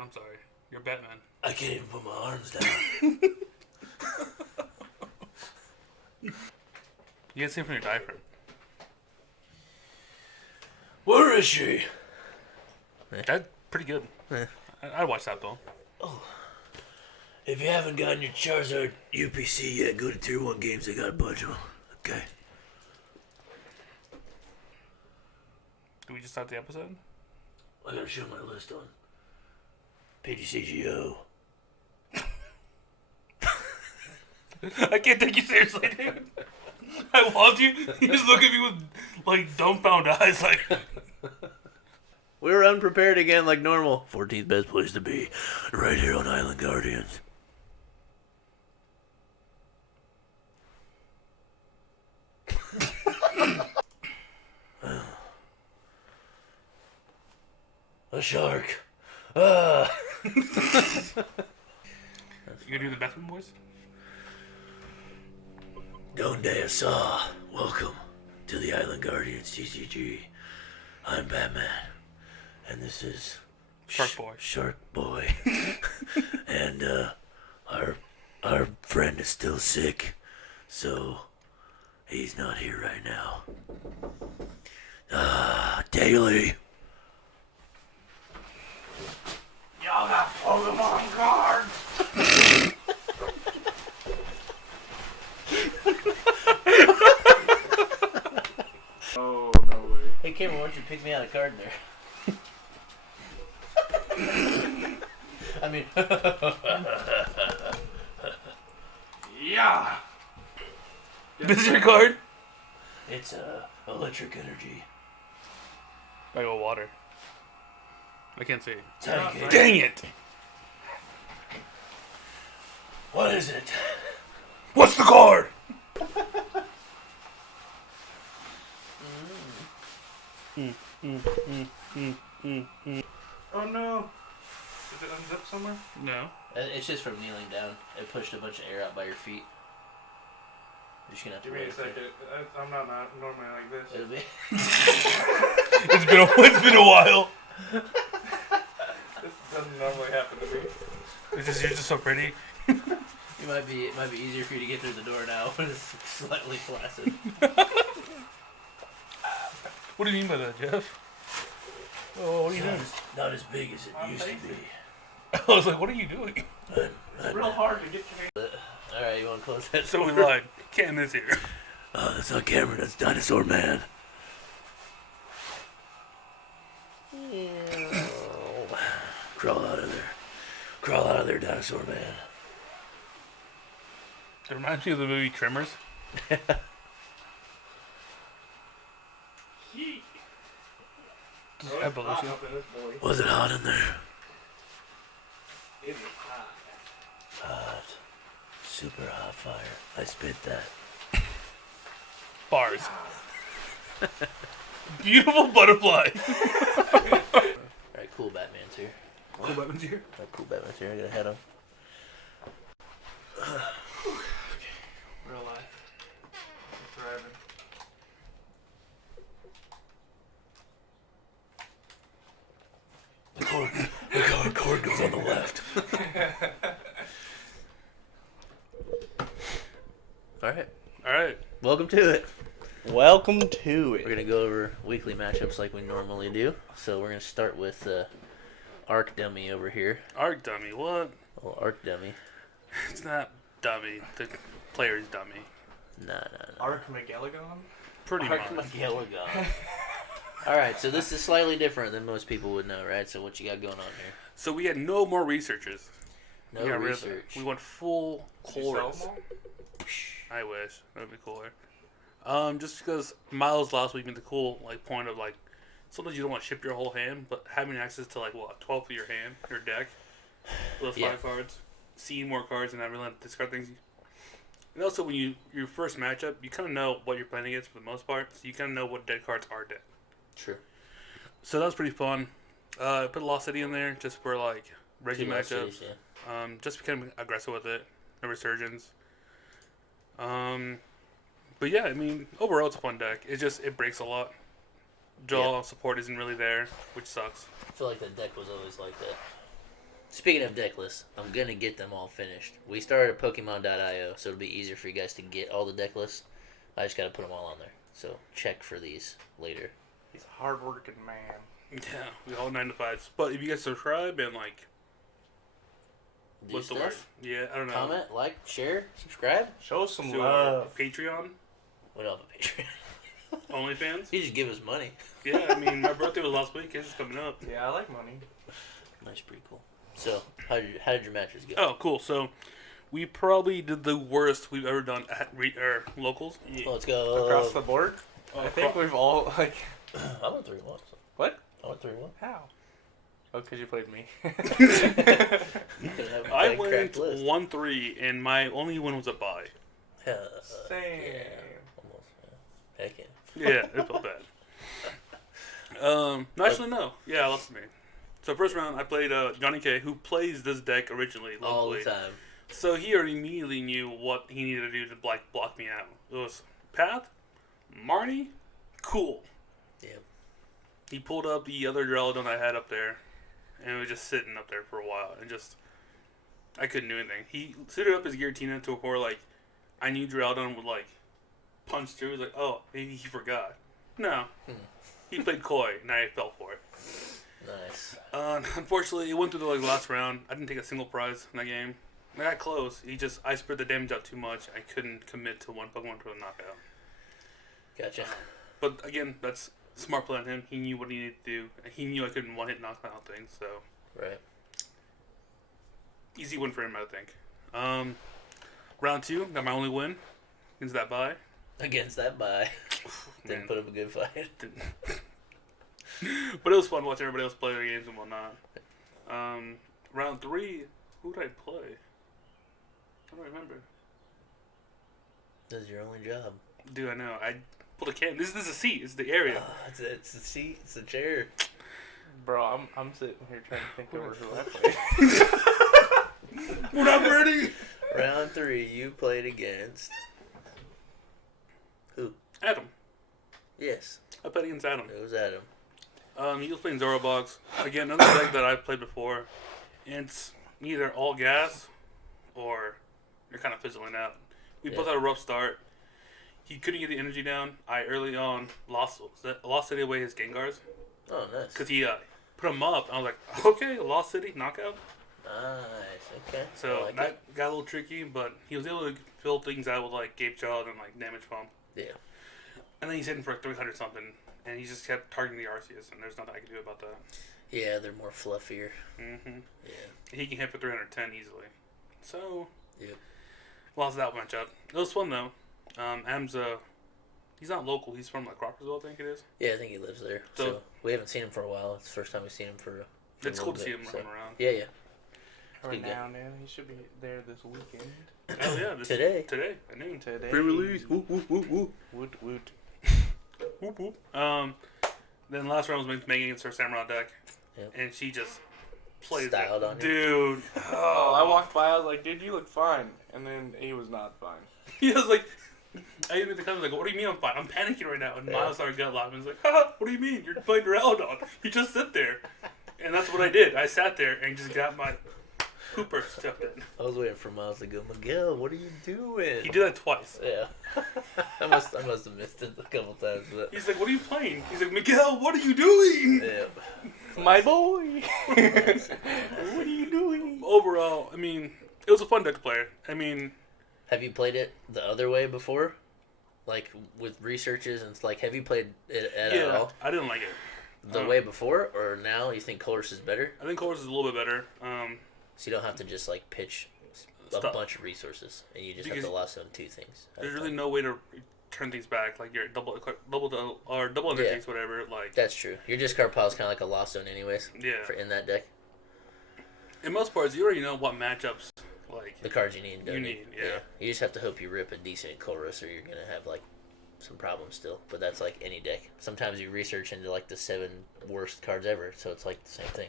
I'm sorry. You're Batman. I can't even put my arms down. You can't see from your diaphragm. Where is she? That's pretty good. I'd watch that though. Oh. If you haven't gotten your Charizard UPC yet, go to Tier 1 Games. They got a bunch of them. Okay. Do we just start the episode? I gotta show my list on PDCGO. I can't take you seriously, dude. I want you. You just look at me with, like, dumbfounded eyes, like... We were unprepared again like normal. 14th best place to be. Right here on Island Guardians. A shark. You gonna do the Batman voice? Donde Asa. Welcome to the Island Guardians TCG. I'm Batman. And this is... Shark Boy. Shark Boy. And, our friend is still sick. So, he's not here right now. Daily. Y'all got Pokemon cards! Oh, no way. Hey, Cameron, why don't you pick me out a card there? I mean... Yeah! This is your card? It's, electric energy. I go water. I can't see. Dang it! What is it? What's the card? Oh no! Is it unzipped somewhere? No. It's just from kneeling down. It pushed a bunch of air out by your feet. You're just gonna have to Give me a wait second. I'm not normally like this. It'll be... It's been a while. This doesn't normally happen to me. You're just so pretty. It might be easier for you to get through the door now when it's slightly flaccid. What do you mean by that, Jeff? Oh, what are you doing? Not as big as it used to be. I was like, what are you doing? It's real hard to get your hand. Alright, you wanna close that So we door? lied. Cam is here. That's not Cameron, that's Dinosaur Man. Crawl out of there. Crawl out of there, Dinosaur Man. It reminds me of the movie Tremors. Yeet. Just Oh, it's evolution. hot up in this boy. Was it hot in there? It is hot. Hot. Super hot fire. I spit that. Bars. Beautiful butterfly. Alright, cool Batman's here. Cool Batman's here. Alright, cool Batman's here. I gotta head him. Real life. I'm thriving. The cord goes on the left. Alright. Welcome to it. Welcome to it. We're gonna go over weekly matchups like we normally do. So we're gonna start with Arc Dummy over here. Arc dummy. What? Oh, Arc Dummy. It's not dummy. The player's dummy. Nah. Arc McGilligan? Pretty Arc much. McGilligan. Alright, so this is slightly different than most people would know, right? So what you got going on here? So we had no more researchers. No We got rid of research. it. We went full Did you sell chorus. them all? I wish. That would be cooler. Just because Miles last week made the cool point of sometimes you don't want to ship your whole hand, but having access to 12th of your hand, your deck, with those 5 cards, seeing more cards and not really have to discard things. And also when your first matchup, you kind of know what you're playing against for the most part, so you kind of know what dead cards are dead. True. So that was pretty fun. I put Lost City in there just for Reggie 2 Lost matchups. Cities, yeah. Just become aggressive with it. No Resurgence. But yeah, I mean, overall it's a fun deck. It breaks a lot. Draw support isn't really there, which sucks. I feel like the deck was always like that. Speaking of deck lists, I'm gonna get them all finished. We started at Pokemon.io, so it'll be easier for you guys to get all the deck lists. I just gotta put them all on there. So check for these later. He's a hard-working man. Yeah, we all 9 to 5s. But if you guys subscribe and like, Do what's the stuff. word? Yeah, I don't know. Comment, like, share, subscribe. Show us some To our love. Patreon, We don't have a Patreon. OnlyFans. You just give us money. Yeah, I mean, my birthday was last week. It's coming up. Yeah, I like money. That's pretty cool. So, how did your matches go? Oh, cool. So, we probably did the worst we've ever done at locals. Well, let's go. Across the board? I think we've all, like... I went 3-1. What? I went 3-1. How? Oh, because you played me. I went 1-3, and my only win was a bye. Same. Same. Almost. Yeah. Heck yeah. Yeah, it felt bad. No, actually, no. Yeah, I lost to me. So first round, I played Johnny K, who plays this deck originally locally. All the time. So he already immediately knew what he needed to do to block me out. It was Path, Marnie, cool. Yeah. He pulled up the other Duraludon I had up there, and it was just sitting up there for a while, and I couldn't do anything. He suited up his Giratina to a core like I knew Duraludon would like punch through. He was like, oh, maybe he forgot. No, he played coy, and I fell for it. Nice. Unfortunately, it went through the last round. I didn't take a single prize in that game. I got close. I spread the damage out too much. I couldn't commit to one Pokemon to a knockout. Gotcha. But again, that's smart play on him. He knew what he needed to do. He knew I couldn't one-hit knock out things, so Right. easy win for him, I think. Round 2, got my only win. Against that bye. Against that bye. Didn't Man. put up a good fight. But it was fun watching everybody else play their games and whatnot. Round 3, who did I play? I don't remember. This is your only job. Dude, I know. I pulled a can. This is a seat. It's the area. It's the seat. It's the chair. Bro, I'm sitting here trying to think over who I played. We're not ready. Round 3, you played against... Who? Adam. Yes. I played against Adam. It was Adam. He was playing Zorobox. Again, another deck that I've played before. And it's either all gas or you're kind of fizzling out. We both had a rough start. He couldn't get the energy down. I early on lost City away his Gengars. Oh, nice. Because he put him up. I was like, okay, Lost City, knockout. Nice. Okay. So I like that it. got a little tricky, but he was able to fill things out with like Gape Child and like Damage Pump. Yeah. And then he's hitting for 300 something. And he just kept targeting the Arceus, and there's nothing I can do about that. Yeah, they're more fluffier. Mm-hmm. Yeah. He can hit for 310 easily. So, Yep. lost that matchup. It was fun, though. Adam's, he's not local. He's from, like, Crawfordsville, I think it is. Yeah, I think he lives there. So we haven't seen him for a while. It's the first time we've seen him for a It's cool to see bit, him so. running around. Yeah, yeah. Every Good guy. now and then, he should be there this weekend. Oh, yeah. Today. Today, at noon. Today. Pre-release. Whoop, whoop, whoop, whoop. Woot woot. Whoop, whoop. Then last round was Megan against her Samurai deck. Yep. And she just plays Styled it. on you. Dude. Oh, I walked by, I was like, dude, you look fine. And then he was not fine. He was like, I even the comment like, what do you mean I'm fine? I'm panicking right now. And Miles started gut laughing. He's like, haha, what do you mean? You're playing Duraludon. You just sit there. And that's what I did. I sat there and just got my pooper stuffed in. I was waiting for Miles to go, Miguel, what are you doing? He did that twice. Yeah. I must have missed it a couple times, but He's like, what are you playing? He's like, Miguel, what are you doing? yeah. My boy! What are you doing? Overall, I mean, it was a fun deck to play. I mean, Have you played it the other way before? Like with researches and like, have you played it at all? I didn't like it. The way before or now? You think Colors is better? I think Colors is a little bit better. So you don't have to just like pitch a Stop. bunch of resources, and you just Because have to lasso on 2 things. There's really no way to turn things back. Like your double energies, whatever. Like That's true. Your discard pile is kind of like a lost zone, anyways. Yeah. For in that deck, in most parts, you already know what matchups like the cards you need. And don't you need. Yeah. You just have to hope you rip a decent Colress, or you're gonna have like some problems still. But that's like any deck. Sometimes you research into like the 7 worst cards ever, so it's like the same thing.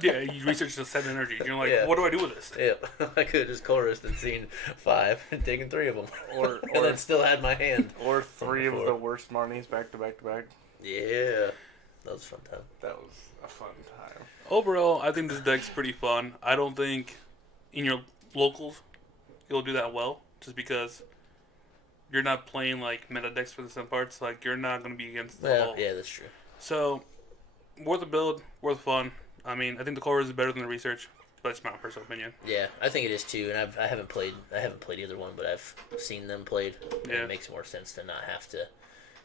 Yeah, you research the 7 energy. You're like, Yeah. what do I do with this? Yeah, I could have just Colress and seen 5 and taken 3 of them, Or and then still had my hand. Or 3 of before. the worst Marnies back to back to back. Yeah, those was a fun time. That was a fun time. Overall, I think this deck's pretty fun. I don't think in your locals it'll do that well, just because you're not playing like meta decks for the some parts. Like you're not going to be against the Well, whole. yeah, that's true. So, worth a build, worth fun. I mean, I think the core is better than the research, but it's my personal opinion. Yeah, I think it is too. And I haven't played either one, but I've seen them played. And Yeah. It makes more sense to not have to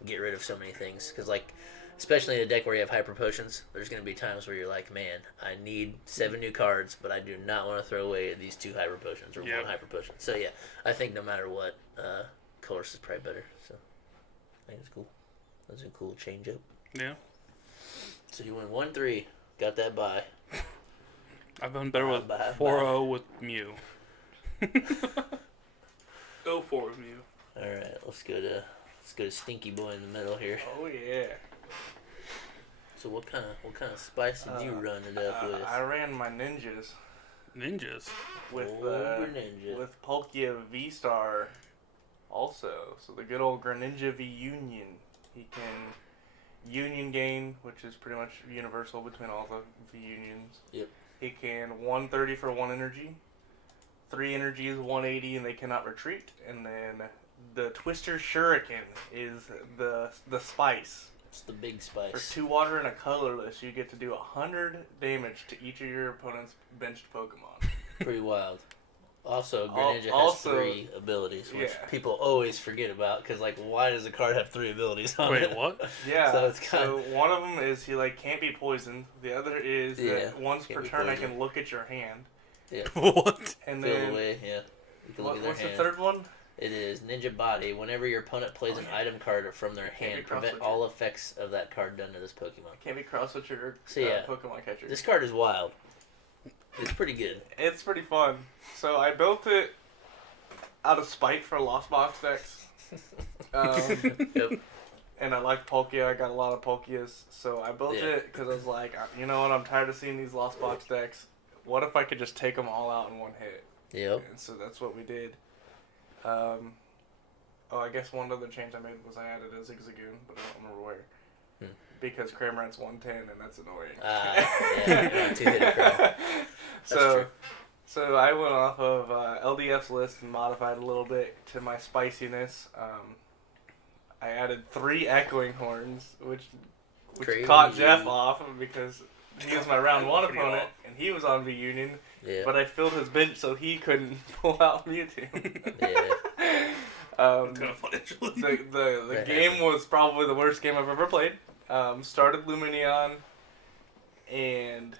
get rid of so many things, because like, especially in a deck where you have hyper potions, there's going to be times where you're like, man, I need 7 new cards, but I do not want to throw away these 2 hyper potions or Yep. 1 hyper potion. So yeah, I think no matter what, colors is probably better. So I think it's cool. That's a cool change up. Yeah. So you win 1-3, got that bye. I've been better with Bye, 4-0 with Mew. Go for it, Mew. All right, let's go to Stinky Boy in the middle here. Oh yeah. So what kind of spice did you run it up with? I ran my ninjas Ninjas. with Ninja. with Palkia V-Star also. So the good old Greninja V Union. He can Union gain, which is pretty much universal between all the V Unions. Yep. He can 130 for 1 energy. 3 energy is 180 and they cannot retreat. And then the Twister Shuriken is the spice. It's the big For spice. 2 water and a colorless, you get to do 100 damage to each of your opponent's benched Pokemon. Pretty wild. Also, Greninja has Also- 3 abilities, which yeah. people always forget about, because, like, why does a card have 3 abilities on Wait, it? what? Yeah, So so, it's kinda- one of them is he can't be poisoned. The other is Yeah, that once can't per be turn I poisoned. can look at your hand. What? And Feel then away, yeah. You can look at their what's the hand. third one? It is Ninja Body. Whenever your opponent plays an item card from their Can't be hand, prevent cross-switched. all effects of that card done to this Pokemon. Can't be crossed with your So, yeah. Pokemon catcher. This card is wild. It's pretty good. It's pretty fun. So I built it out of spite for Lost Box decks. Yep. And I like Palkia. I got a lot of Palkias. So I built Yeah. it because I was like, you know what? I'm tired of seeing these Lost Box decks. What if I could just take them all out in one hit? Yep. And so that's what we did. I guess one other change I made was I added a Zigzagoon, but I don't remember where. Because Cramorant's 110, and that's annoying. Yeah, 2-hit Cram. So, true. so I went off of LDF's list and modified a little bit to my spiciness. I added 3 Echoing Horns, which Crazy. caught Jeff off because he was my round 1 opponent, and he was on V Union. Yeah. But I filled his bench so he couldn't pull out Mewtwo. Yeah. It's kind of fun, actually. The That game happened. was probably the worst game I've ever played. Started Lumineon and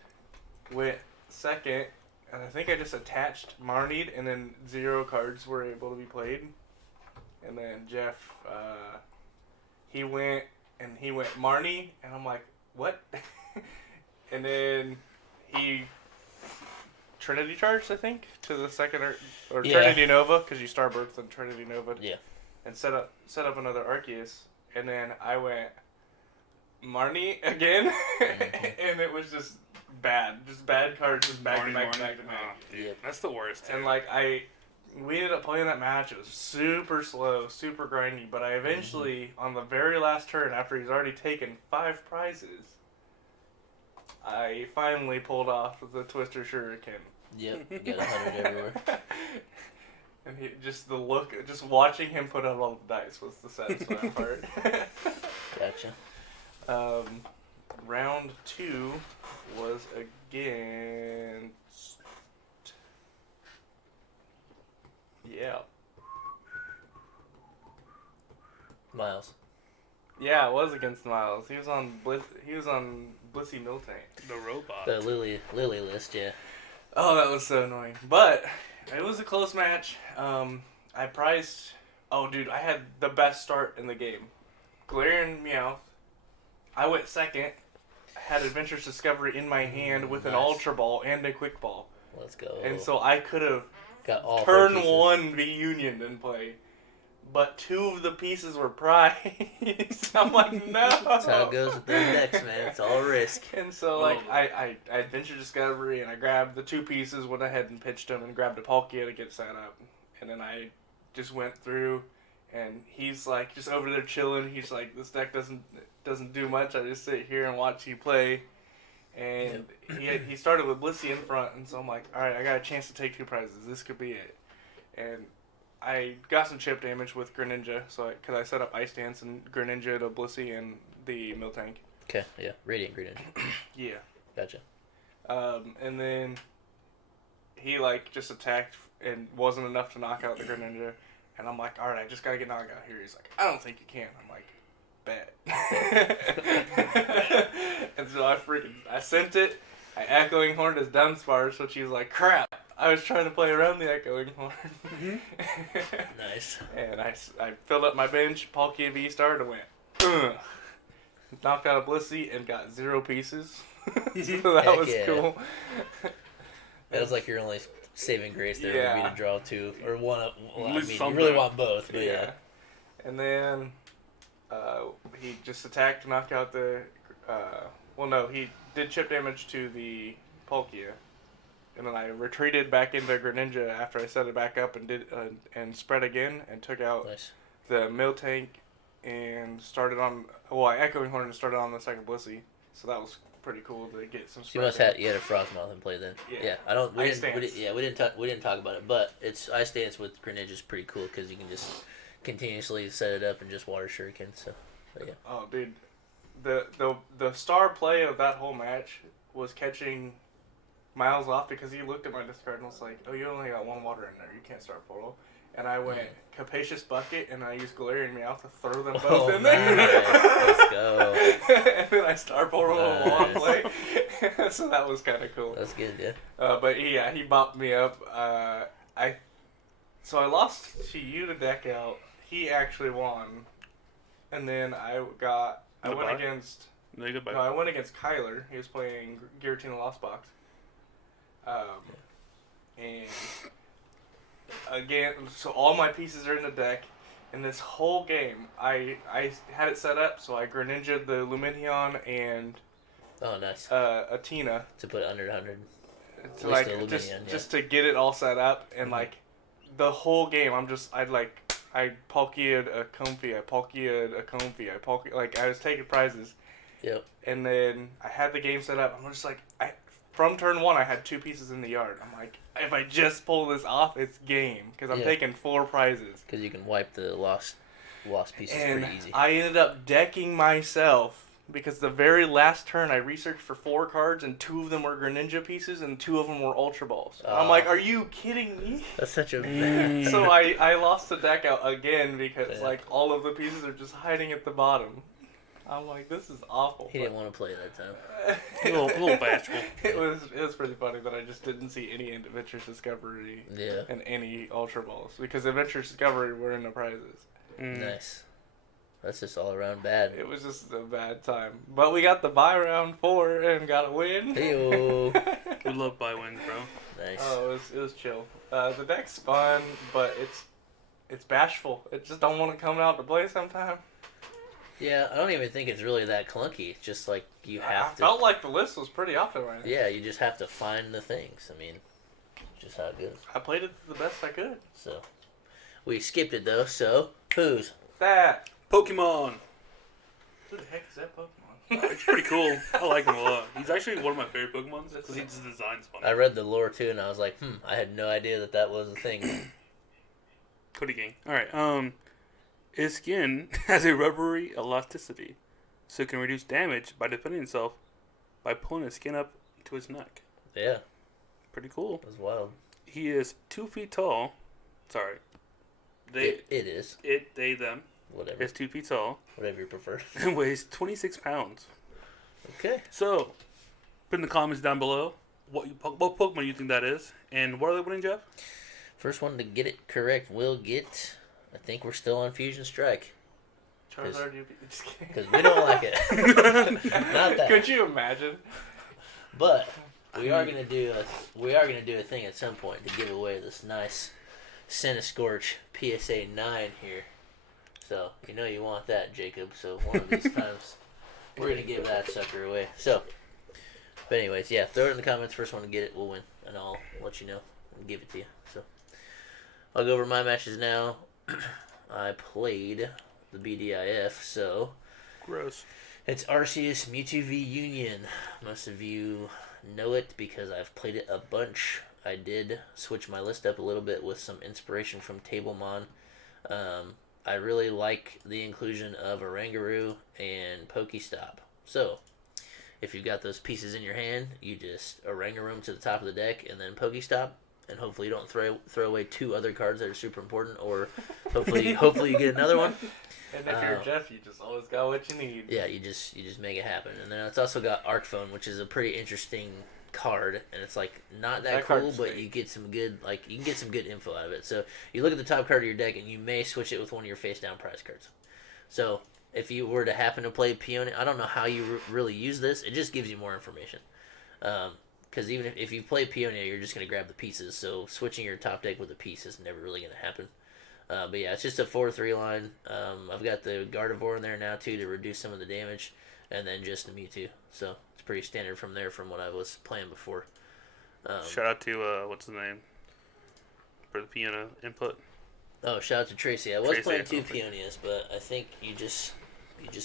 went second. And I think I just attached Marnied and then 0 cards were able to be played. And then Jeff, he went Marnie and I'm like, what? And then he Trinity charged, I think, to the second or Yeah. Trinity Nova, because you Starburst and Trinity Nova. Yeah. And set up another Arceus, and then I went Marnie again, and it was just bad cards, just back to back to back to back. Dude, Yep. that's the worst. And like we ended up playing that match. It was super slow, super grindy. But I eventually, on the very last turn, after he's already taken 5 prizes, I finally pulled off the Twister Shuriken. Yep. You got 100 everywhere. And he just watching him put out all the dice was the satisfying part. Gotcha. Round 2 was against. Yeah. Miles. Yeah, it was against Miles. He was on Blissey Miltank. The robot. The Lily list, yeah. Oh, that was so annoying. But it was a close match. I priced. Oh, dude, I had the best start in the game. Galarian Meowth. I went second. I had Adventurous Discovery in my hand with an Nice. Ultra Ball and a Quick Ball. Let's go. And so I could have got all turn 4 pieces. 1 V Union in play. But 2 of the pieces were prized. I'm like, no. That's how it goes with those decks, man. It's all risk. And so, like, I Adventure Discovery, and I grabbed the 2 pieces, went ahead and pitched them, and grabbed a Palkia to get set up. And then I just went through, and he's, like, just over there chilling. He's like, this deck doesn't doesn't do much. I just sit here and watch you play. And he started with Blissey in front, and so I'm like, all right, I got a chance to take 2 prizes. This could be it. And I got some chip damage with Greninja, because I set up Ice Dance and Greninja to Blissey and the Miltank. Okay, yeah. Radiant Greninja. Yeah. Gotcha. And then he just attacked and wasn't enough to knock out the Greninja. And I'm like, all right, I just got to get knocked out here. He's like, I don't think you can. I'm like, bet. And so I sent it. I Echoing Horn as Dunsparce, so she was like, crap. I was trying to play around the Echoing Horn. Nice. And I filled up my bench, Palkia V-Star, and went, ugh. Knocked out a Blissey and got 0 pieces. So that was cool. That was like your only saving grace there would be to draw 2 or one. Well, I mean, you something. really want both, but yeah. And then he just attacked to knock out the. He did chip damage to the Palkia, and then I retreated back into Greninja after I set it back up and did and spread again and took out the Miltank and started on. Well, I Echoing Horn and started on the second Blissey, so that was pretty cool to get some. So you had a Frostmouth and play then. Yeah. I don't. We Ice didn't. Dance. We didn't talk about it, but it's Ice Dance with Greninja is pretty cool because you can just continuously set it up and just water shuriken. So, but yeah. Oh, dude, the star play of that whole match was catching Miles off because he looked at my discard and was like, "Oh, you only got 1 water in there. You can't start portal." And I went Capacious Bucket, and I used Galarian Meowth to throw them both in there. Let's go. And then I star portal while play. So that was kind of cool. That's good, yeah. But yeah, he bopped me up. I lost to you to deck out. He actually won, and then I went against. No, goodbye. No, I went against Kyler. He was playing Giratina Lost Box. And again, so all my pieces are in the deck. And this whole game, I had it set up so I Greninja'd the Lumineon and nice. Athena To put under 100. to just to get it all set up, and the whole game I Palkia'd a Comfy, I Palkia'd a Comfy, I was taking prizes. Yep. And then I had the game set up. I'm just like, from turn 1, I had 2 pieces in the yard. I'm like, if I just pull this off, it's game. Because I'm taking 4 prizes. Because you can wipe the lost pieces And pretty easy. I ended up decking myself. Because the very last turn, I researched for 4 cards, and 2 of them were Greninja pieces, and 2 of them were Ultra Balls. I'm like, are you kidding me? That's such a bad. So I lost the deck out again because all of the pieces are just hiding at the bottom. I'm like, this is awful. He didn't want to play that time. A little bashful. It was pretty funny that I just didn't see any Adventure Discovery and any Ultra Balls. Because Adventure Discovery were in the prizes. Nice. That's just all around bad. It was just a bad time. But we got the bye round 4 and got a win. Hey-o. We love bye wins, bro. Nice. Oh, it was chill. The deck's fun, but it's bashful. It just don't want to come out to play sometime. Yeah, I don't even think it's really that clunky. It's just like you have to. I felt like the list was pretty optimized. Yeah, you just have to find the things. I mean, just how it goes. I played it the best I could. So, we skipped it though. So, who's that? Pokemon. Who the heck is that Pokemon? It's pretty cool. I like him a lot. He's actually one of my favorite Pokemon because he just designs fun. I read the lore too, and I was like, I had no idea that was a thing. Cody Gang. Alright, his skin has a rubbery elasticity, so it can reduce damage by defending itself by pulling his skin up to his neck. Yeah. Pretty cool. That's wild. He is 2 feet tall. Sorry. It is. They, them. Whatever. Is 2 feet tall. Whatever you prefer. And weighs 26 pounds. Okay. So, put in the comments down below what Pokemon you think that is, and what are they winning, Jeff? First one to get it correct will get. I think we're still on Fusion Strike. Charizard, just kidding. Because we don't like it. Not that. Could you imagine? But we are gonna do a thing at some point to give away this nice Centiskorch PSA 9 here. So you want that, Jacob. So one of these times we're gonna give that sucker away. So, but anyways, yeah, throw it in the comments. First one to get it will win, and I'll let you know and give it to you. So I'll go over my matches now. I played the BDIF, so Gross. It's Arceus Mewtwo V Union. Most of you know it because I've played it a bunch. I did switch my list up a little bit with some inspiration from Tablemon. I really like the inclusion of Oranguru and Pokestop. So, if you've got those pieces in your hand, you just Oranguru them to the top of the deck and then Pokestop, and hopefully you don't throw away 2 other cards that are super important, or hopefully you get another one. And if you're Jeff, you just always got what you need. Yeah, you just make it happen. And then it's also got Arc Phone, which is a pretty interesting card, and it's like not that cool, but you get some good info out of it. So you look at the top card of your deck, and you may switch it with one of your face down prize cards. So if you were to happen to play Peony, I don't know how you really use this. It just gives you more information. Because even if you play Peony, you're just going to grab the pieces. So switching your top deck with a piece is never really going to happen. But yeah, it's just a 4/3 line. I've got the Gardevoir in there now too to reduce some of the damage, and then just the Mewtwo. So it's pretty standard from there from what I was playing before. Shout out to what's his name for the piano input. Oh, shout out to Tracy. I was playing 2 Peonias, but I think you just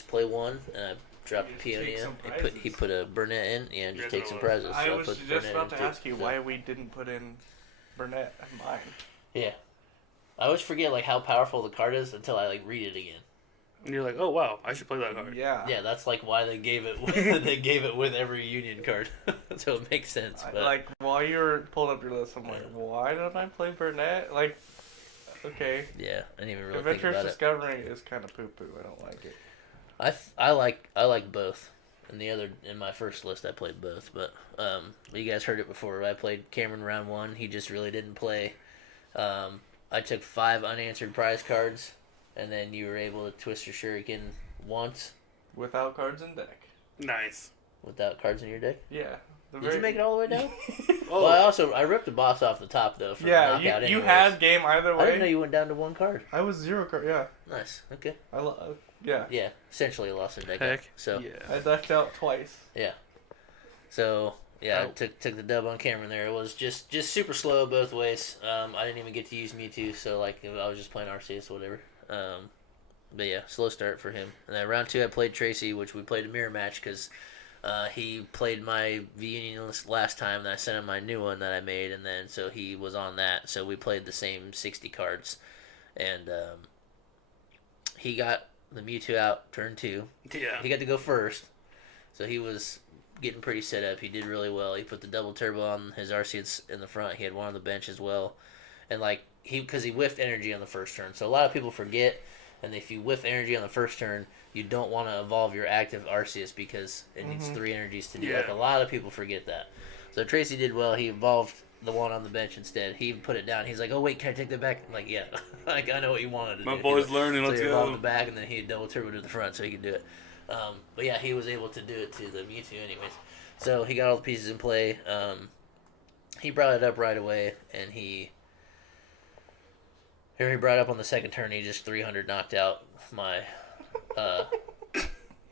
play one, and I dropped a Peonia. He put a Burnett in, and just take some prizes. I so was put just about to too. ask you why we didn't put in Burnett and mine. Yeah. I always forget how powerful the card is until I read it again. And you're like, oh wow, I should play that card. Yeah. Yeah, that's why they gave it with every Union card, so it makes sense. But while you were pulling up your list, I'm like, why don't I play Burnett? Okay. Yeah, I didn't even really Adventurous think about Discovery is kind of poo poo. I don't like it. I like both. In my first list, I played both, but you guys heard it before. I played Cameron round 1. He just really didn't play. I took 5 unanswered prize cards, and then you were able to twist your shuriken once. Without cards in deck. Nice. Without cards in your deck? Yeah. Did you make it all the way down? Oh. Well, I ripped the boss off the top, though, for the knockout you anyways. had game either way. I didn't know you went down to 1 card. I was 0 card, yeah. Nice, okay. Yeah. Yeah, essentially I lost a deck. Heck, so I decked out twice. Yeah. So, yeah, I took the dub on Cameron there. It was just super slow both ways. I didn't even get to use Mewtwo, so I was just playing Arceus or whatever. But yeah, slow start for him. And then round 2 I played Tracy, which we played a mirror match because he played my V-Union list last time, and I sent him my new one that I made, and then so he was on that. So we played the same 60 cards. And he got the Mewtwo out turn 2. Yeah. He got to go first, so he was getting pretty set up. He did really well. He put the double turbo on his Arceus in the front. He had one on the bench as well, and because he whiffed energy on the first turn. So a lot of people forget, and if you whiff energy on the first turn, you don't want to evolve your active Arceus because it needs 3 energies to do. Yeah. A lot of people forget that. So Tracy did well. He evolved the one on the bench instead. He put it down. He's like, "Oh wait, can I take that back?" I'm like, "Yeah." I know what you wanted to do. My boy's learning. So Let's he go. evolved the back, and then he double turbo to the front, so he could do it. But yeah, he was able to do it to the Mewtwo anyways. So he got all the pieces in play. He brought it up right away, and he brought it up on the second turn. He just 300 knocked out my.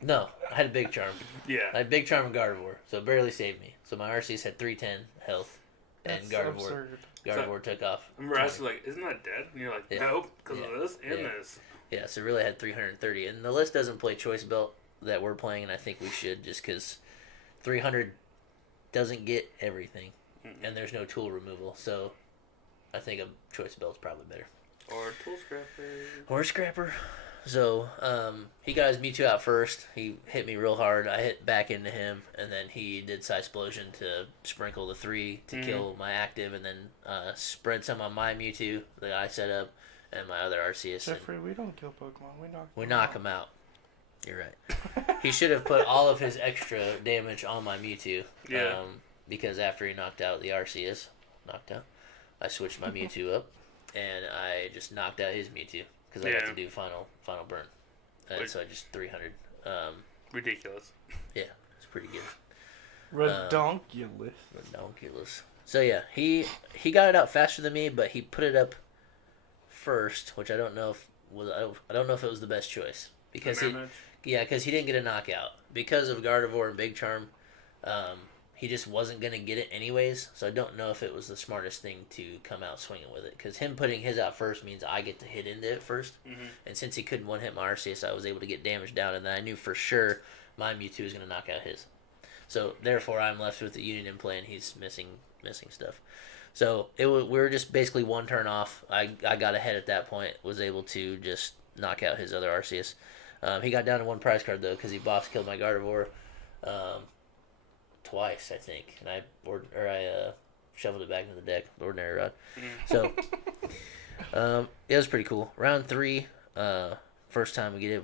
No, I had a big charm. Yeah. I had big charm and Gardevoir, so it barely saved me. So my Arceus had 310 health, and That's Gardevoir took off. I remember asking, like, isn't that dead? And you're like, nope, because of this and this. Yeah, so it really had 330. And the list doesn't play Choice Belt that we're playing, and I think we should just because 300 doesn't get everything, and there's no tool removal. So I think a Choice Belt is probably better. Or Tool Scrapper. Or Scrapper. So he got his Mewtwo out first. He hit me real hard. I hit back into him, and then he did Psy-Splosion to sprinkle the 3 to kill my active, and then spread some on my Mewtwo that I set up, and my other Arceus. Jeffrey, we don't kill Pokemon. We knock him out. You're right. He should have put all of his extra damage on my Mewtwo. Yeah. Because after he knocked out the Arceus, I switched my Mewtwo up, and I just knocked out his Mewtwo. Because I got to do final burn. So I just 300. Ridiculous. Yeah, it's pretty good. Redonkulous. So yeah, he got it out faster than me, but he put it up first, which I don't know if it was the best choice because he didn't get a knockout because of Gardevoir and Big Charm. He just wasn't going to get it anyways, so I don't know if it was the smartest thing to come out swinging with it, because him putting his out first means I get to hit into it first, and since he couldn't one-hit my Arceus, I was able to get damage down, and then I knew for sure my Mewtwo is going to knock out his. So therefore, I'm left with the Union in play, and he's missing stuff. So we were just basically one turn off. I got ahead at that point. Was able to just knock out his other Arceus. He got down to one prize card though because he boss killed my Gardevoir twice, I think, and I shoveled it back into the deck, the Ordinary Rod. So it was pretty cool. Round 3, first time we get to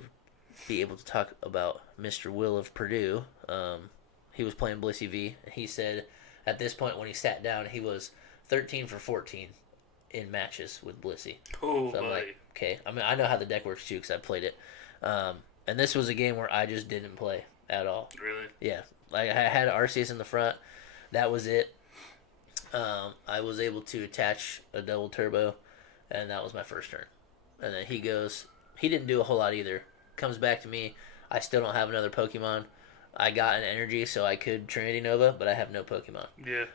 be able to talk about Mr. Will of Purdue. He was playing Blissey V, and he said at this point when he sat down, he was 13 for 14 in matches with Blissey. Oh, so I'm like, okay. I mean, I know how the deck works too because I played it. And this was a game where I just didn't play at all. Really? Yeah. Like, I had Arceus in the front. That was it. I was able to attach a double turbo, and that was my first turn. And then he didn't do a whole lot either. Comes back to me. I still don't have another Pokemon. I got an energy, so I could Trinity Nova, but I have no Pokemon. Yeah.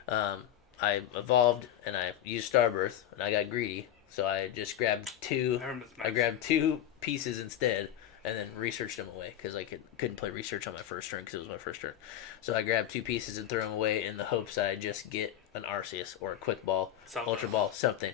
I evolved, and I used Starbirth, and I got greedy, so I just grabbed two. I grabbed 2 pieces instead, and then researched them away, because I couldn't play research on my first turn, because it was my first turn. So I grabbed 2 pieces and threw them away in the hopes that I'd just get an Arceus, or a Quick Ball, Ultra Ball, something.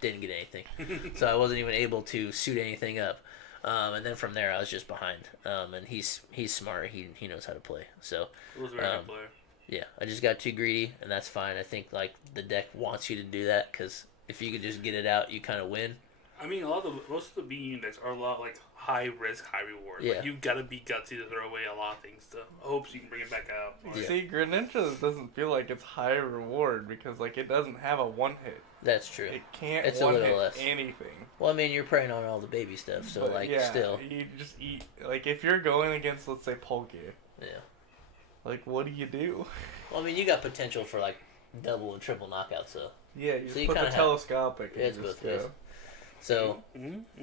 Didn't get anything. So I wasn't even able to suit anything up. And then from there, I was just behind. And he's smart. He knows how to play. So It was a very good player. yeah, I just got too greedy, and that's fine. I think like the deck wants you to do that because if you could just get it out, you kind of win. I mean, most of the B unit decks are a lot like high risk, high reward. Yeah. Like, you gotta be gutsy to throw away a lot of things to hopes you can bring it back out. Yeah. See, Greninja doesn't feel like it's high reward because like it doesn't have a one hit. That's true. It can't It's a one little hit less. anything. Well, I mean, you're preying on all the baby stuff, so But, like yeah, still, you just eat. Like if you're going against, let's say, Polka, yeah. like what do you do? Well, I mean, you got potential for like double and triple knockouts, so Yeah, you So just you put the kinda have- telescopic. And it's just both ways. go. So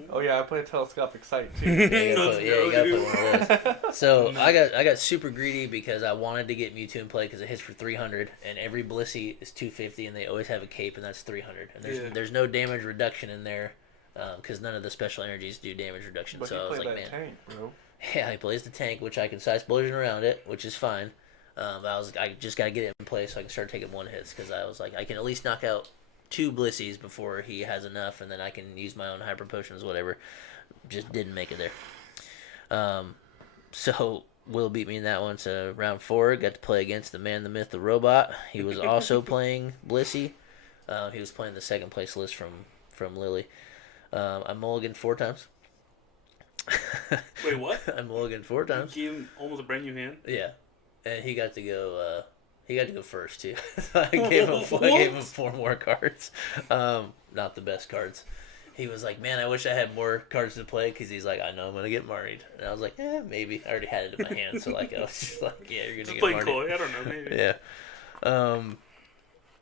Oh yeah, I play a telescopic sight too. you Let's gotta go, put one of those. So I got super greedy because I wanted to get Mewtwo in play because it hits for 300, and every Blissey is 250, and they always have a cape, and that's 300. And there's no damage reduction in there because none of the special energies do damage reduction. But so you I was play like, that man, tank, bro. yeah, he plays the tank, which I can Side Explosion around it, which is fine. I just gotta get it in play so I can start taking one hits because I was like, I can at least knock out 2 Blissies before he has enough, and then I can use my own Hyper Potions, whatever. Just didn't make it there. So Will beat me in that one. So round 4, got to play against the man, the myth, the robot. He was also playing Blissey. He was playing the second place list from Lily. I mulliganed 4 times. Wait, what? I mulliganed 4 times. You gave him almost a brand new hand. Yeah, and he got to go. He got to go first too. I gave him 4 more cards. Not the best cards. He was like, "Man, I wish I had more cards to play." Because he's like, "I know I'm gonna get married," and I was like, "Yeah, maybe." I already had it in my hand, so like I was just like, "Yeah, you're gonna Just get playing married." coy. I don't know. Maybe. Yeah.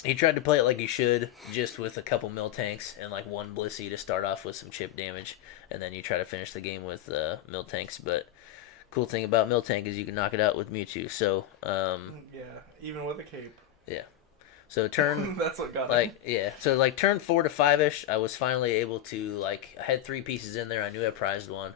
He tried to play it like he should, just with a couple mill tanks and like 1 Blissey to start off with some chip damage, and then you try to finish the game with mill tanks. But cool thing about mill tank is you can knock it out with Mewtwo. So Yeah, even with a cape. yeah. So turn That's what got like him. yeah. So like turn 4 to 5ish, I was finally able to like I had 3 pieces in there. I knew I prized one.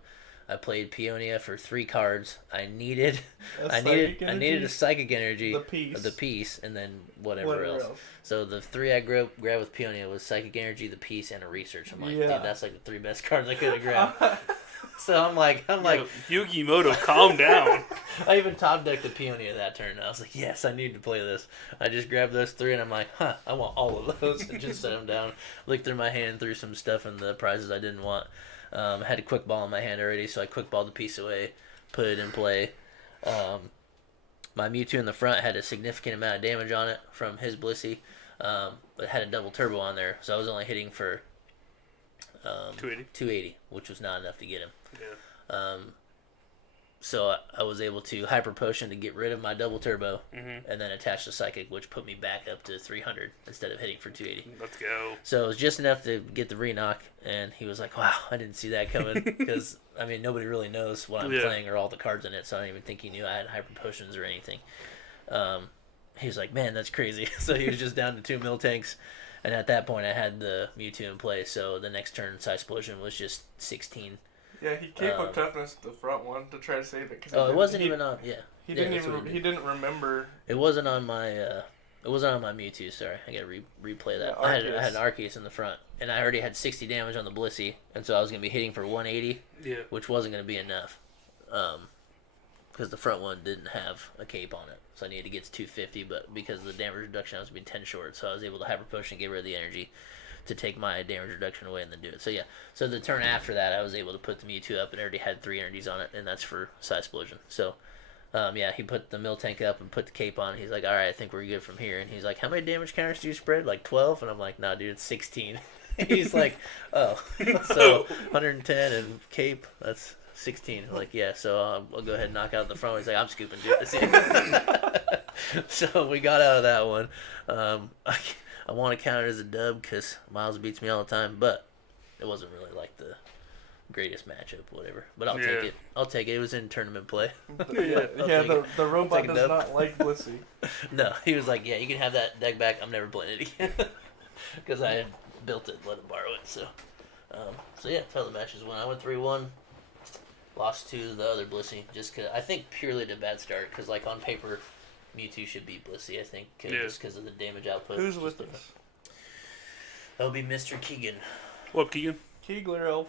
I played Peonia for 3 cards. I needed a psychic energy, The piece. and then whatever else. So the 3 I grabbed with Peonia was psychic energy, the piece, and a research. I'm like, Yeah. dude, that's like the 3 best cards I could have grabbed. So I'm like, Yo, Yugi Moto, calm down. I even top decked the Peonia that turn. I was like, yes, I need to play this. I just grabbed those 3, and I'm like, I want all of those, and just set them down. Looked through my hand, threw some stuff in the prizes I didn't want. I had a quick ball in my hand already, so I quick balled the piece away, put it in play. My Mewtwo in the front had a significant amount of damage on it from his Blissey, but it had a double turbo on there, so I was only hitting for 280, which was not enough to get him. Yeah. So I was able to Hyper Potion to get rid of my double turbo, Mm-hmm. and then attach the Psychic, which put me back up to 300 instead of hitting for 280. Let's go. So it was just enough to get the re-knock, and he was like, wow, I didn't see that coming, because, I mean, nobody really knows what I'm playing or all the cards in it, so I don't even think he knew I had Hyper Potions or anything. He was like, man, that's crazy. So he was just down to 2 mill tanks, and at that point I had the Mewtwo in play, so the next turn Side Explosion was just 16. Yeah, he cape toughness the front one to try to save it. Oh, it wasn't even on. Yeah. He Yeah, didn't even. He didn't remember. It wasn't on my. It wasn't on my Mewtwo. Sorry, I gotta replay that. Yeah, I had an Arceus in the front, and I already had 60 damage on the Blissey, and so I was gonna be hitting for 180. Yeah. Which wasn't gonna be enough. Because the front one didn't have a cape on it, so I needed to get to 250. But because of the damage reduction, I was being 10 short, so I was able to Hyper Potion and get rid of the energy to take my damage reduction away and then do it. So yeah, so the turn after that, I was able to put the Mewtwo up and already had 3 energies on it, and that's for Side Explosion. So, yeah, he put the Miltank up and put the cape on. He's like, all right, I think we're good from here. And he's like, how many damage counters do you spread? Like 12? And I'm like, nah, dude, it's 16. He's like, oh, so 110 and cape, that's 16. I'm like, yeah, so I'll go ahead and knock out the front. He's like, I'm scooping, dude. So we got out of that one. I want to count it as a dub because Miles beats me all the time, but it wasn't really like the greatest matchup, whatever. But I'll take it. I'll take it. It was in tournament play. The robot does not like Blissey. No, he was like, yeah, you can have that deck back. I'm never playing it again because I had built it, let him borrow it. So yeah, that's how the matches went. I went 3-1. Lost to the other Blissey, just cause I think purely to bad start, because like on paper, Mewtwo should beat Blissey, I think, just because of the damage output. Who's with us? That'll be Mr. Keegan. What up, Keegan? Keegler Elf.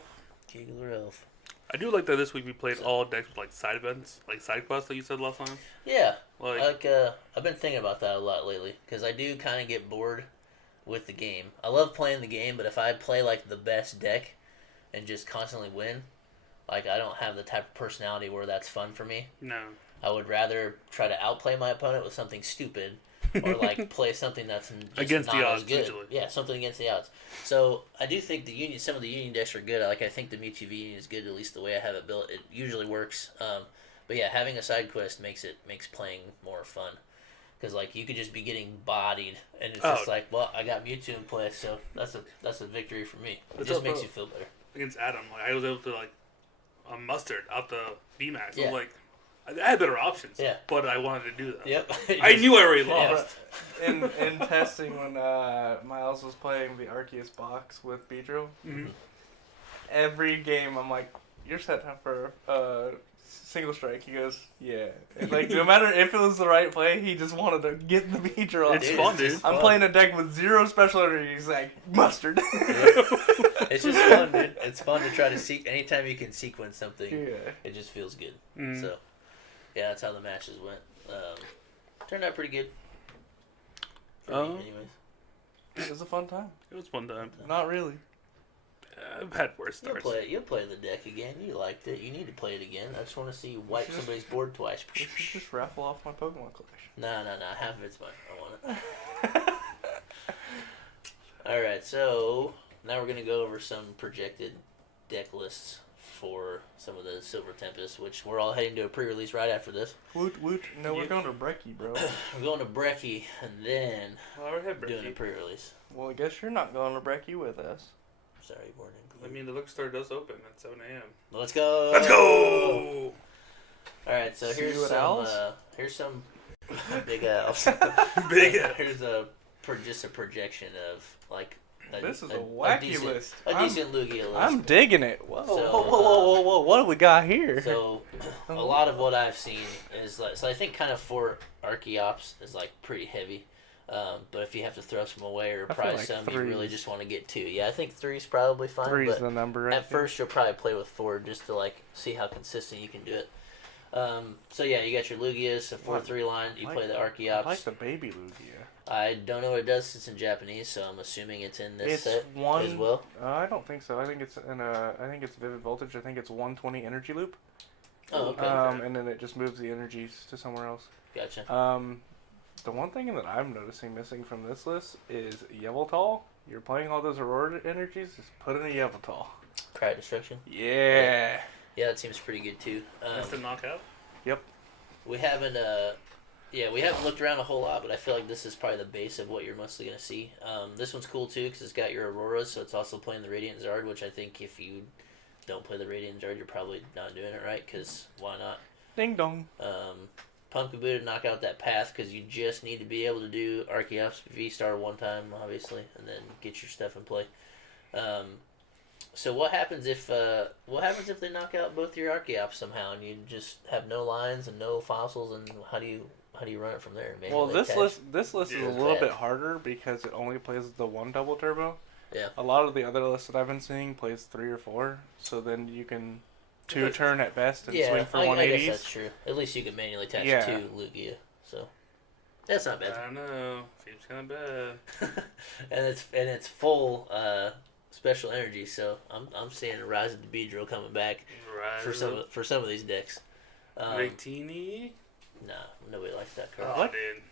Keegler Elf. I do like that this week we played all decks with like side events, like side quests, like you said last time. Yeah, like I've been thinking about that a lot lately, because I do kind of get bored with the game. I love playing the game, but if I play like the best deck and just constantly win, like, I don't have the type of personality where that's fun for me. No. I would rather try to outplay my opponent with something stupid, or like play something that's just against not the odds, as good. usually. Yeah, something against the odds. So I do think some of the Union decks are good. Like, I think the Mewtwo Union is good, at least the way I have it built. It usually works. But yeah, having a side quest makes playing more fun. Because like you could just be getting bodied, and it's just like, well, I got Mewtwo in play, so that's a victory for me. It just makes you feel better. Against Adam, like I was able to like mustard out the VMAX. Yeah. I was like, I had better options. Yeah. But I wanted to do that. Yep. I knew I already lost. In testing when Miles was playing the Arceus box with Beedrill, every game I'm like, you're set up for single strike. He goes, yeah. And like no matter if it was the right play, he just wanted to get the Beedrill. It's fun, dude. I'm playing a deck with 0 special energy. He's like, mustard. It's just fun, dude. It's fun to try to anytime you can sequence something, it just feels good. So, yeah, that's how the matches went. Turned out pretty good. Anyways. It was a fun time. It was fun time. Not really. I've had worse starts. You'll play the deck again. You liked it. You need to play it again. I just want to see you wipe somebody's board twice. You should just raffle off my Pokemon collection. No. Half of it's mine. I want it. Alright, so now we're going to go over some projected deck lists for some of the Silver Tempest, which we're all heading to a pre-release right after this. Woot woot. No, we're going to Brekkie, bro. We're going to Brekkie and then doing a Brekkie. pre-release. Well, I guess you're not going to Brekkie with us. Sorry, you weren't I included. mean, the Look Store does open at 7 a.m. Let's go! Let's go! Alright, so See here's you at some, Owls? Here's some big owls. Big Owls. Here's just a projection of, like, This is a wacky list. A decent Lugia list. I'm digging it. Whoa, So, whoa. What do we got here? So, a lot of what I've seen is, like, so I think kind of 4 Archeops is, like, pretty heavy. But if you have to throw some away or I feel prize like some, you really 3's. just want to get 2. Yeah, I think 3's probably fine. 3's but the number. Right at first, you'll probably play with 4 just to, like, see how consistent you can do it. So yeah, you got your Lugias, a 4-3 line. You play the Archeops. I like the baby Lugia. I don't know what it does since it's in Japanese, so I'm assuming it's in this It's set one as well. I don't think so. I think it's Vivid Voltage. I think it's 120 energy loop. Oh, okay. And then it just moves the energies to somewhere else. Gotcha. The one thing that I'm noticing missing from this list is Yveltal. You're playing all those Aurora energies, just put in a Yveltal. Cryo Destruction. Yeah. Yeah, that seems pretty good too. That's the knockout? Yep. We haven't looked around a whole lot, but I feel like this is probably the base of what you're mostly going to see. This one's cool too because it's got your Auroras, so it's also playing the Radiant Zard, which I think if you don't play the Radiant Zard, you're probably not doing it right, because why not? Ding dong. Pika-BOO to knock out that path, because you just need to be able to do Archeops V-Star one time, obviously, and then get your stuff in play. So what happens if they knock out both your Archeops somehow and you just have no lines and no fossils, and how do you run it from there? Well, Manually attach? this list is Yeah, a it's little bad. bit harder because it only plays the one double turbo. Yeah. A lot of the other lists that I've been seeing plays 3 or 4, so then you can two-turn at best and swing for I 180s. guess that's true. At least you can manually attach Yeah. 2 Lugia, so that's not bad. I don't know. Seems kind of bad. and it's full special energy, so I'm seeing Rise of the Beedrill coming back Right. for some of these decks. Victini? Nah, nobody likes that card. Oh, What? dude.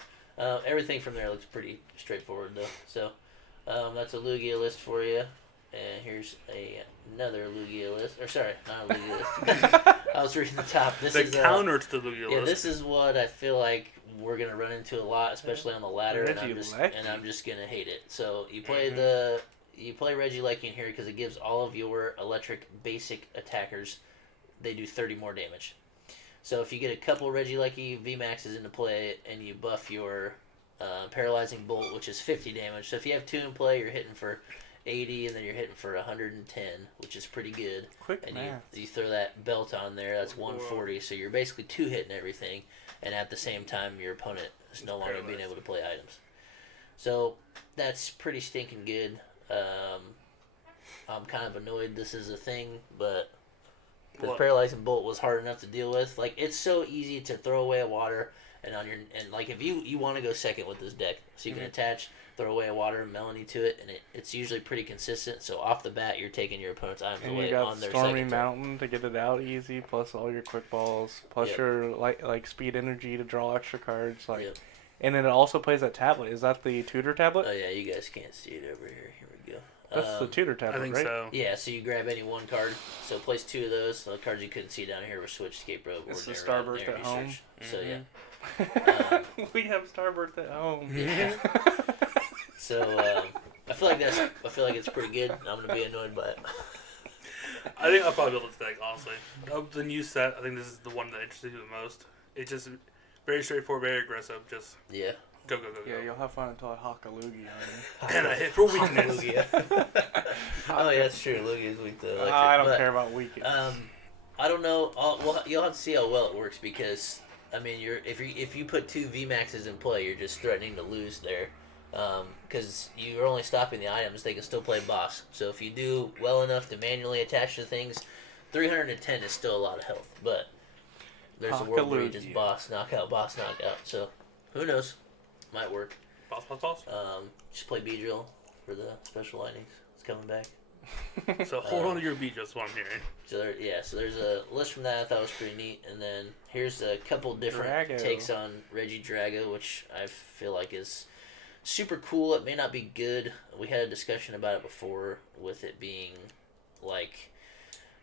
Everything from there looks pretty straightforward though. So that's a Lugia list for you. And here's another Lugia list. Or sorry, not a Lugia list. I was reading the top. This The is counter to the Lugia yeah, list. this is what I feel like we're gonna run into a lot, especially on the ladder, and I'm just gonna hate it. So you play Regieleki in here because it gives all of your electric basic attackers, they do 30 more damage. So if you get a couple Regieleki VMAXs into play and you buff your paralyzing bolt, which is 50 damage. So if you have 2 in play, you're hitting for 80, and then you're hitting for 110, which is pretty good. Quick and math. you throw that belt on there, that's 140. So you're basically 2 hitting everything, and at the same time your opponent is no longer being able to play items. So that's pretty stinking good. I'm kind of annoyed this is a thing, but the paralyzing bolt was hard enough to deal with. Like, it's so easy to throw away a water, and like if you want to go second with this deck, so you can attach, throw away a water and Melanie to it, and it's usually pretty consistent. So off the bat, you're taking your opponent's items And away you got on their Stormy second turn. Mountain to get it out easy, plus all your quick balls, plus your like speed energy to draw extra cards. Like, Yep. and then it also plays that tablet. Is that the tutor tablet? Oh yeah, you guys can't see it over here. Here we go. That's the tutor tablet, I think right? so. Yeah, so you grab any one card. So place 2 of those. The cards you couldn't see down here were Switch, Escape Rope, It's the Ordinary, Starburst Ordinary at home. Research. So yeah. We have Starburst at home. Yeah. So I feel like it's pretty good. I'm gonna be annoyed by it. I think I'll probably build this deck, honestly. Of the new set, I think this is the one that interests me the most. It's just very straightforward, very aggressive. Just Yeah. go. Yeah, you'll have fun until I hawk a Lugia on you. And I hit for weakness. Lugia. Oh yeah, that's true. Lugia's weak to electric. I don't but, care about weakness. I don't know. Well, you'll have to see how well it works because I mean, if you put 2 VMAXs in play, you're just threatening to lose there. Because you're only stopping the items, they can still play boss. So if you do well enough to manually attach to things, 310 is still a lot of health. But there's a world where you just boss knockout. So who knows? Might work. Boss. Just play Beedrill for the special lightnings. It's coming back. So hold on to your beat, just what I'm hearing. So there's a list from that I thought was pretty neat, and then here's a couple different Drago. takes on Regidrago, which I feel like is super cool. It may not be good. We had a discussion about it before, with it being like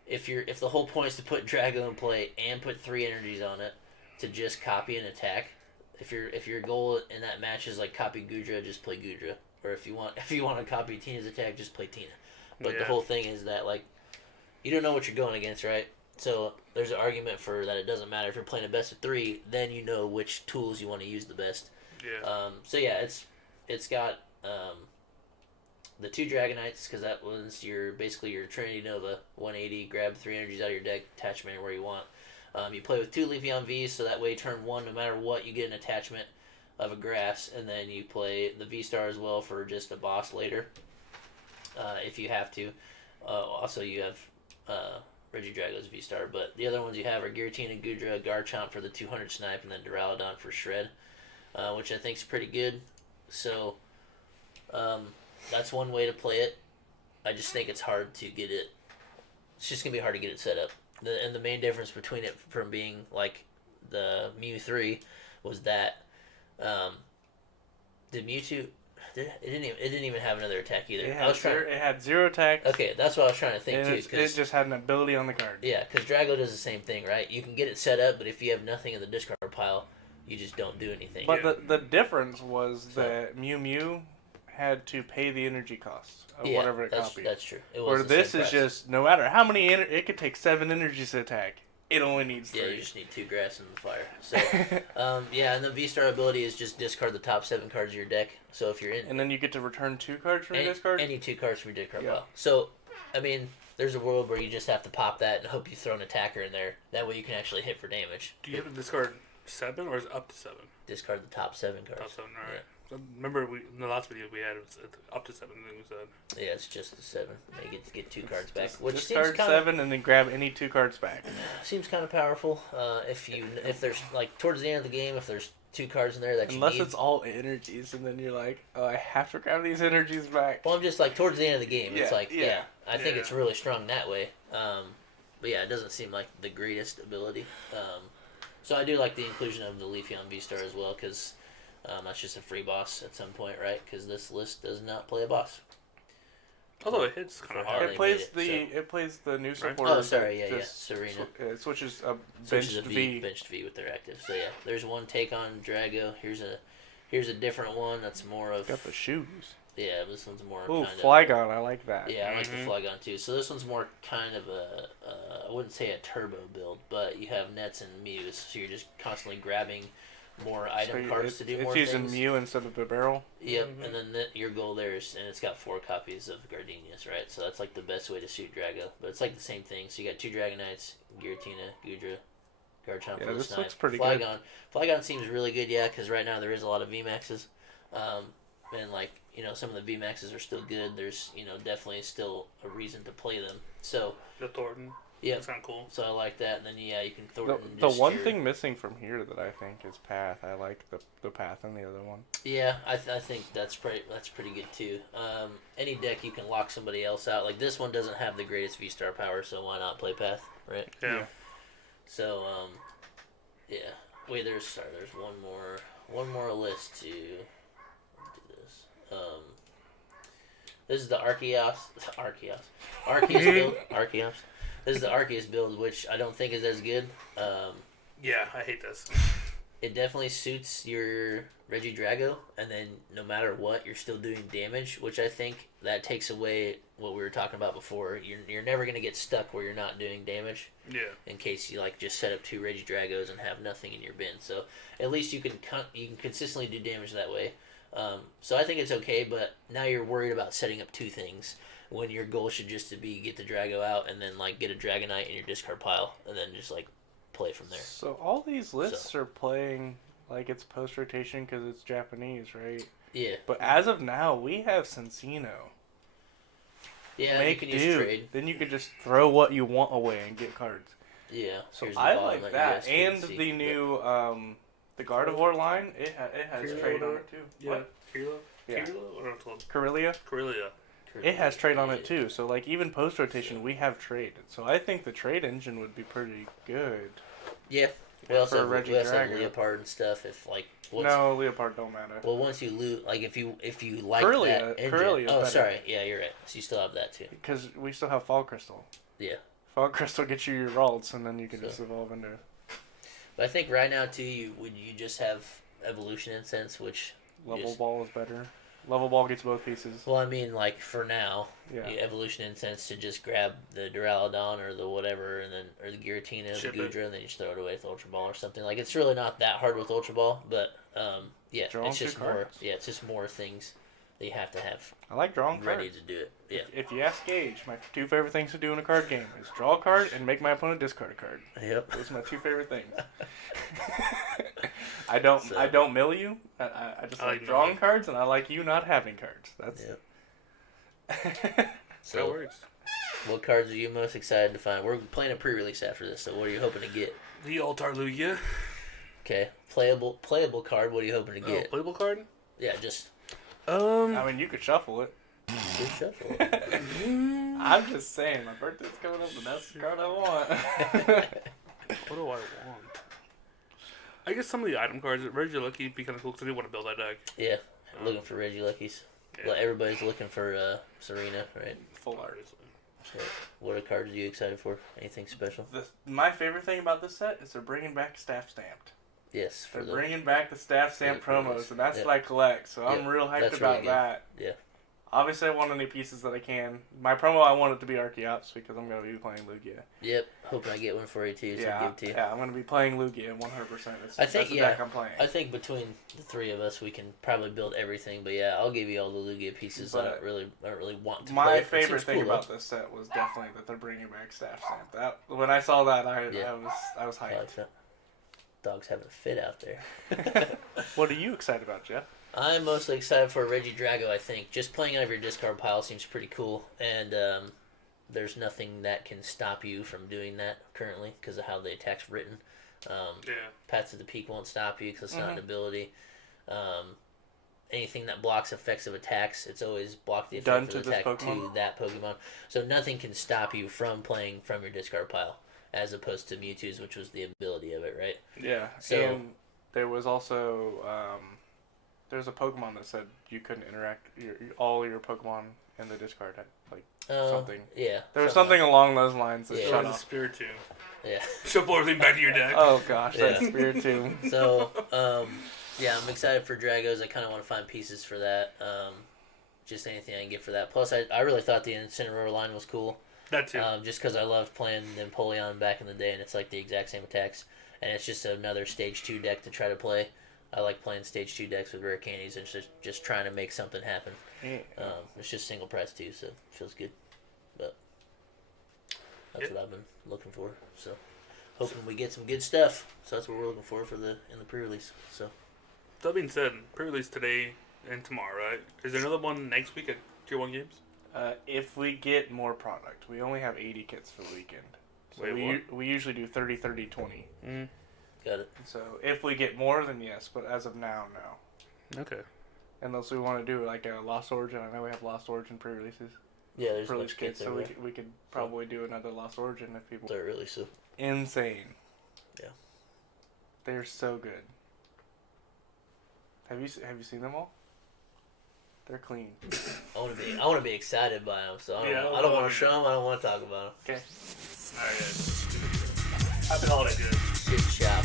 if the whole point is to put Drago in play and put 3 energies on it to just copy an attack. If your goal in that match is like copy Gudra, just play Gudra. Or if you want to copy Tina's attack, just play Tina. But the whole thing is that like you don't know what you're going against, right? So there's an argument for that it doesn't matter if you're playing a best of 3, then you know which tools you want to use the best. Yeah. So yeah, it's got the 2 Dragonites because that was basically your Trinity Nova 180. Grab 3 energies out of your deck, attachment where you want. You play with 2 Leafeon Vs, so that way turn 1, no matter what, you get an attachment of a grass, and then you play the V-Star as well for just a boss later, if you have to. Also, you have Regidrago's V-Star, but the other ones you have are Giratina, Gudra, Garchomp for the 200 snipe, and then Duraludon for shred, which I think is pretty good. So, that's one way to play it. I just think it's hard to get it. It's just going to be hard to get it set up. And the main difference between it from being like the Mew 3 was that the Mewtwo it didn't even have another attack either. It had 0 attacks. Okay, that's what I was trying to think And too. it just had an ability on the card. Yeah, because Drago does the same thing, right? You can get it set up, but if you have nothing in the discard pile, you just don't do anything. But the difference was that Mew had to pay the energy cost of whatever it copied. That's true. Or this is just, no matter how many, it could take 7 energies to attack. It only needs 3. Yeah, you just need 2 grass in the fire. So, and the V-Star ability is just discard the top 7 cards of your deck. So if you're in... And then you get to return 2 cards from your discard? Any 2 cards from your discard Yeah. pile. So, I mean, there's a world where you just have to pop that and hope you throw an attacker in there. That way you can actually hit for damage. Do you have to discard 7 or is it up to 7? Discard the top 7 cards. Top 7, alright. So remember, in the last video we had, it was up to 7, I think we said. Yeah, it's just the 7. They get 2 cards back, which discard seems kind 7 and then grab any 2 cards back. seems kind of powerful. If there's like towards the end of the game, if there's 2 cards in there that Unless you need. it's all energies, and then you're like, oh, I have to grab these energies back. Well, I'm just like towards the end of the game. It's Yeah, like yeah. I think it's really strong that way. But yeah, it doesn't seem like the greatest ability. So I do like the inclusion of the Leafeon V-Star as well, because that's just a free boss at some point, right? Because this list does not play a boss. Although it hits kind of hard. They It plays made it, it plays the new Right. supporter. Oh, sorry, yeah, just Serena. It switches a Switches benched a V. benched V with their active. So yeah, there's one take on Drago. Here's a different one that's more of Got the shoes. yeah. This one's more Oh, kind of Flygon, I like that. yeah. I like the Mhm. Flygon too. So this one's more kind of a I wouldn't say a turbo build, but you have Nets and Mews, so you're just constantly grabbing more item cards to do more It's using things. Mew instead of the barrel. Yep, Mhm. and then your goal there is, and it's got 4 copies of Gardenias, right? So that's like the best way to suit Drago. But it's like the same thing. So you got 2 Dragonites, Giratina, Gudra, Garchomp, Yeah, for the this snipe. looks pretty Flygon. good. Flygon seems really good, yeah, because right now there is a lot of VMAXs. And like, some of the VMAXs are still good. There's, definitely still a reason to play them. So, The Thornton. yeah. That's kind of cool. So I like that, and then you can throw The, it in the just one your- thing missing from here that I think is path. I like the path in the other one. Yeah, I think that's pretty good too. Any deck you can lock somebody else out. Like this one doesn't have the greatest V-Star power, so why not play Path, right? Yeah. So yeah. Wait, there's one more list to do this. This is the Arceus build. Arceus. This is the Arceus build, which I don't think is as good. Yeah, I hate this. It definitely suits your Regidrago, and then no matter what, you're still doing damage, which I think that takes away what we were talking about before. You're never going to get stuck where you're not doing damage, Yeah. in case you just set up 2 Regidragos and have nothing in your bin. So at least you can consistently do damage that way. So I think it's okay, but now you're worried about setting up 2 things when your goal should just to be get the Drago out and then get a Dragonite in your discard pile and then just play from there. So all these lists are playing like it's post rotation because it's Japanese, right? Yeah. But as of now, we have Cincino. Yeah, Make you can do. use trade. Then you can just throw what you want away and get cards. Yeah. So here's the I bottom like you that, guys couldn't and see. the new the Gardevoir line. It has Hero trade on Gardevoir? it too. Yeah. What? Kirilo? Yeah. Kirilo? What am I called? Corellia. Corellia. It has trade on it too. So even post rotation, we have trade. So I think the trade engine would be pretty good. Yeah. We also for have, we also have Regidrago. Leopard and stuff. If once, No, Leopard don't matter. well, once you loot, if you like Corellia- that engine. Corellia's Oh, better. sorry. Yeah, you're right. So you still have that too. Because we still have Fall Crystal. Yeah. Fall Crystal gets you your Ralts, and then you can So- just evolve into. But I think right now too, you just have Evolution Incense, which Level Yes. Ball is better. Level Ball gets both pieces. well, I mean, for now, Yeah. Evolution Incense to just grab the Duraludon or the whatever, and then or the Giratina, the Ship it. Gudra, and then you just throw it away with Ultra Ball or something. It's really not that hard with Ultra Ball, but yeah, Drawing it's just 2 more. cards. Yeah, it's just more things that you have to have I like drawing ready cards. to do it. Yeah. If you ask Gage, my 2 favorite things to do in a card game is draw a card and make my opponent discard a card. Yep. Those are my 2 favorite things. I don't mill you. I just I like like drawing milling. cards, and I like you not having cards. That's Yep. That So, works. what cards are you most excited to find? We're playing a pre-release after this, so what are you hoping to get? The Altar Lugia. Okay, playable card. What are you hoping to Oh, get? playable card? Yeah, just I mean, you could shuffle it. good shuffle. I'm just saying, my birthday's coming up, and that's the card I want. What do I want? I guess some of the item cards, Regilucky would be kind of cool because I do want to build that deck. Yeah, looking for Regiluckies. Yeah. Well, everybody's looking for Serena, right? Full art. So, what are cards are you excited for? Anything special? My favorite thing about this set is they're bringing back Staff Stamped. Yes, for They're the bringing back the Staff Stamp for the promos. promos, and that's Yep. what I collect. So I'm Yep, real hyped that's about really good. that. Yeah. obviously I want any pieces that I can. My promo, I want it to be Archeops because I'm going to be playing Lugia. Yep, hoping I get one for you too. So Yeah, give it to you. yeah, I'm going to be playing Lugia 100%. I think that's the deck I'm playing. I think between the three of us, we can probably build everything. But yeah, I'll give you all the Lugia pieces. I don't really want to. My play it. favorite It thing cool, about this set was definitely that they're bringing back Staff Stamp. That when I saw that, I was though. hyped. Dog's having a fit out there. What are you excited about, Jeff? I'm mostly excited for Reggie Drago, I think. Just playing out of your discard pile seems pretty cool, and there's nothing that can stop you from doing that currently because of how the attack's written. Pats at the Peak won't stop you because it's not an ability. Anything that blocks effects of attacks, it's always block the effect of attack to that Pokemon. So nothing can stop you from playing from your discard pile, as opposed to Mewtwo's, which was the ability of it, right? Yeah, so, and there was also... there's a Pokemon that said you couldn't interact all your Pokemon in the discard had something. Yeah. There was something along those lines that shut off. Spiritomb. Yeah. Shuffle everything back to your deck. Oh gosh, that Spiritomb. So, yeah, I'm excited for Dragos. I kind of want to find pieces for that. Just anything I can get for that. Plus, I really thought the Incineroar line was cool. That too. Just because I loved playing Empoleon back in the day, and it's like the exact same attacks. And it's just another Stage 2 deck to try to play. I like playing Stage 2 decks with rare candies and just trying to make something happen. Yeah. It's just single price too, so it feels good. But that's what I've been looking for. So hoping we get some good stuff. So that's what we're looking for in the pre-release. So that being said, pre-release today and tomorrow, right? Is there another one next week at Tier 1 Games? If we get more product, we only have 80 kits for the weekend. So we usually do 30, 30, 20. Mm-hmm. Got it. So if we get more, then yes. But as of now, no. Okay. Unless we want to do like a Lost Origin. I know we have Lost Origin pre-releases. Yeah, there's pre-release kits, so we could probably do another Lost Origin if people. They're really so insane. Yeah. They're so good. Have you seen them all? They're clean. I want to be excited by them. So I don't want to show them. I don't want to talk about them. Okay. All right, guys. Happy holiday, dude. Good job.